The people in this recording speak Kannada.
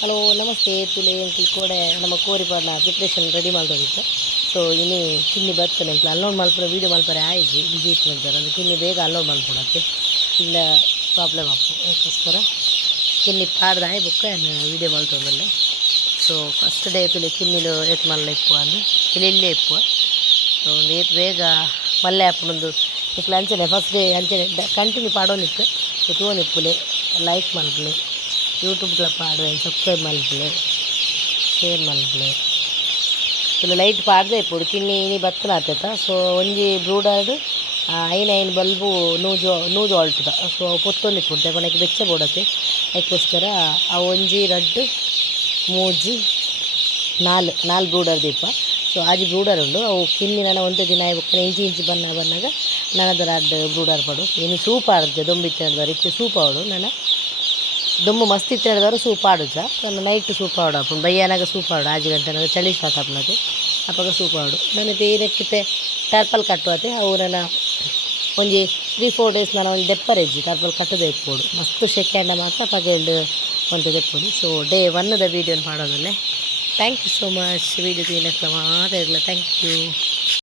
ಹಲೋ ನಮಸ್ತೆ ತುಲೆ ಎಂಕ್ಲು ಕೋಡೆ ನಮ್ಮ ಕೋರಿಪಾಡ್ನ ಪ್ರಿಪ್ರೇಷನ್ ರೆಡಿ ಮಾಡೋದಿತ್ತು. ಸೊ ಇನ್ನು ಕಿನ್ನಿ ಬರ್ತದೆ ಎಂಕ್ಲು ಅನ್ಲೋಡ್ ಮಲ್ಪರ ವೀಡಿಯೋ ಮಲ್ಪರೆ ಆಯ್ತು ಬಿಜಿ ಇತ್ತು ಹೇಳ್ತಾರೆ ಅಂದರೆ ಕಿನ್ನಿ ಬೇಗ ಅನ್ಲೋಡ್ ಮಲ್ಪಡತ್ತೆ ಇಲ್ಲ ಪ್ರಾಬ್ಲಮ್ ಆಗ್ತದೆ. ಅದಕ್ಕೋಸ್ಕರ ಕಿನ್ನಿ ಪಾಡ್ದು ಆಯ್ ಬುಕ್ಕ ವೀಡಿಯೋ ಮಲ್ತೊಂದಲ್ಲ. ಸೊ ಫಸ್ಟ್ ಡೇ ತುಲೆ ಕಿನ್ನಿಲು ಏತ್ ಮಲ್ಲ ಇಪ್ಪು ಅಂದರೆ ಇಲ್ಲೇ ಇಪ್ಪು. ಸೊ ಒಂದು ಏತ್ ಬೇಗ ಮಲ್ಲೆ ಹಾಕೊಂಡೊಂದು ಇಪ್ಪು ಅಂಚನೆ ಫಸ್ಟ್ ಡೇ ಅಂಚನೆ ಕಂಟಿನ್ಯೂ ಪಾಡೋನಿತ್ತು. ತೋನಿಪ್ಪುಲೆ ಲೈಕ್ ಮಲ್ಪಲೆ ಯೂಟ್ಯೂಬ್ಲ ಪಾಡುವೆ ಸಬ್ಸ್ಕ್ರೈಬ್ ಮಲ್ಪಲೆ ಶೇರ್ ಮಲ್ಪಲೆ ಇಲ್ಲ ಲೈಟ್ ಪಾಡ್ದೆ ಇಪ್ಪುಡು ಕಿನ್ನಿ ಇನಿ ಬತ್ತನ ಆತೈತ. ಸೊ ಒಂಜಿ ಬ್ರೂಡಾರ್ಡ್ ಐನ್ ಬಲ್ಬು ನೂಜು ಆಲ್ಟದ. ಸೊ ಪೊತ್ತೊಂದು ಇಪ್ಪುಡು ತಗೊಂಡಕ್ಕೆ ಬೆಚ್ಚ ಬೋಡತ್ತೆ. ಅದಕ್ಕೋಸ್ಕರ ಆ ಒಂಜಿ ರಡ್ಡು ಮೂಜಿ ನಾಲ್ ಬ್ರೂಡರ್ ದೀಪ. ಸೊ ಆಜಿ ಬ್ರೂಡರ್ ಉಂಡು ಅವು ಕಿನ್ನಿ ನಾನು ಒಂದೇ ದಿನ ಆಯ್ಬೇಕು ಇಂಚಿ ಬಂದಾಗ ನನದು ರಡ್ಡು ಬ್ರೂಡರ್ ಪಡು ಇನ್ನು ಸೂಪ್ ಆಡುತ್ತೆ ದೊಂಬಿತ್ತು ಹೇಳಿದವರು ಇತ್ತು ಸೂಪ್ ಆಡು ನಾನು ದೊಂಬು ಮಸ್ತ್ ಇತ್ತು ಹೇಳಿದವರು ಸೂಪ್ ಆಡುತ್ತ ನಾನು ನೈಟ್ ಸೂಪ್ ಆಡು ಅಪ್ಪನ ಬಯ್ಯನಾಗ ಸೂಪ್ ಆಡು ಆಜಿ ಗಂಟೆ ನನಗೆ ಚಳಿ ಸ್ಟಾರ್ಟ್ ಅಪ್ಪನದು ಅಪ್ಪಾಗ ಸೂಪ್ ಆಡು ನಾನು ಬೇರೆಕ್ಕಿತ್ತೆ ಟರ್ಪಲ್ ಕಟ್ಟುವತ್ತೆ ಅವು ನನ್ನ ಒಂಜಿ 3-4 ಡೇಸ್ ನಾನು ಒಂದು ದೆಪ್ಪರೆಜ್ಜಿ ಟರ್ಪಲ್ ಕಟ್ಟದೆ ಇಪ್ಪೋಡು ಮಸ್ತ್ ಶೆಕೆಂಡ ಮಾತ್ರ ಪಗೆಂಡು ಒಂದು ತೆಪ್ಪೋಡು. ಸೊ ಡೇ 1ದ ವೀಡಿಯೋನ ಮಾಡೋದಲ್ಲೇ. Thank you so much. Video ತೀನಕ್ಲ ಮಾತಾಡಲ್ಲ. Thank you.